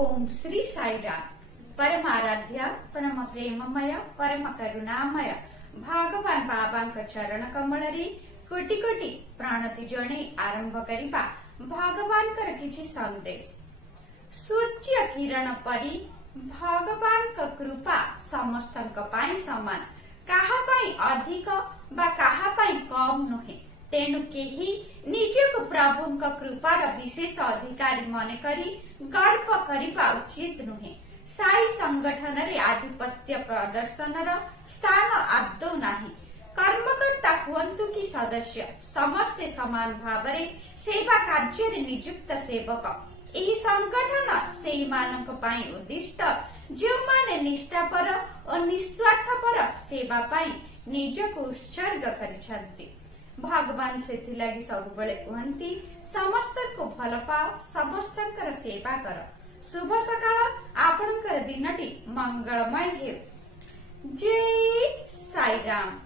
ओम श्री साईराम। परमाराध्य परम प्रेममय परम करुणामय भगवान बाबांक चरण कमलरे कोटि कोटि प्राणति जणे आरंभ करिबा भगवानकर किछि संदेश। सूर्य किरण परी भगवानक कृपा समस्तक पाई समान, काहा पाई अधिक बा काहा पाई कम नुहे। तेणु केही निजक प्रभुंक कृपार विशेष अधिकारी मन करी गर्व करिबा उचित नुहे। साई संगठन रे आधिपत्य प्रदर्शन स्थान आदौ नाही। कर्मकर्ता हुअन्तु कि सदस्य समस्ते समान भावरे सेवा कार्य नियुक्त सेवक। एही संगठन सेई मानक पाई उद्दिष्ट जो माने निष्ठापर और निस्वार्थपर सेवा पाई निजको उत्सर्ग करिछन्ति। भगवान सेथिलागि सबुबले कहन्ति समस्त को भल पाओ, समस्तकर सेवा कर। शुभ सकाळ, आपणकर दिनटी मंगलमय हेउ। जय साईराम।